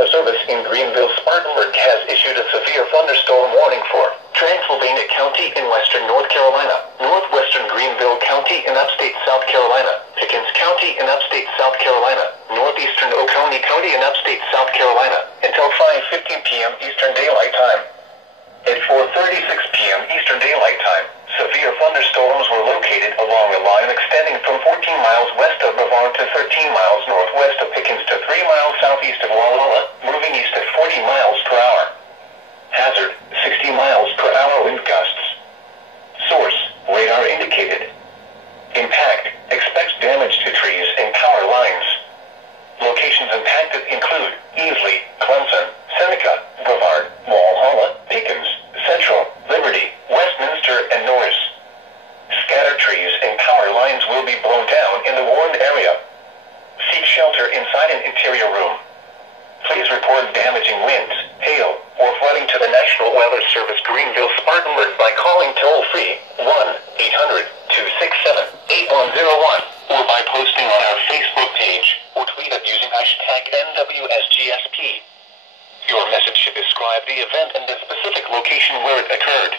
Weather Service in Greenville, Spartanburg has issued a severe thunderstorm warning for Transylvania County in western North Carolina, northwestern Greenville County in upstate South Carolina, Pickens County in upstate South Carolina, northeastern Oconee County in upstate South Carolina, until 5:15 p.m. Eastern Daylight Time. At 4:36 p.m. Eastern Daylight Time, severe thunderstorms were located along a line extending from 14 miles west of Brevard to 13 miles northwest of Pickens to 3 miles southeast of Walla, moving east at 40 miles per hour. Hazard, 60 miles per hour wind gusts. Source, radar indicated. Impact, expects damage to trees and power lines. Locations impacted include Easley, Clemson, Seneca, Brevard, Walhalla, Pickens, Central, Liberty, Westminster, and Norris. Scattered trees and power lines will be blown down in the warned area. Seek shelter inside an interior room. Please report damaging winds, hail, or flooding to the National Weather Service Greenville, Spartanburg by calling toll-free 1-800-267-8101 or by posting on our Facebook page or tweet it using hashtag NWSGSP. Your message should describe the event and the specific location where it occurred.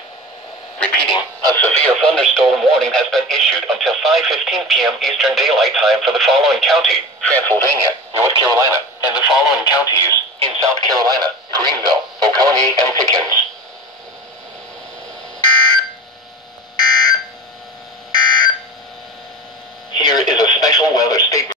Repeating, a severe thunderstorm warning has been issued until 5:15 p.m. Eastern Daylight Time for the following county, Transylvania, North Carolina, and the following counties in South Carolina, Greenville, Oconee, and Pickens.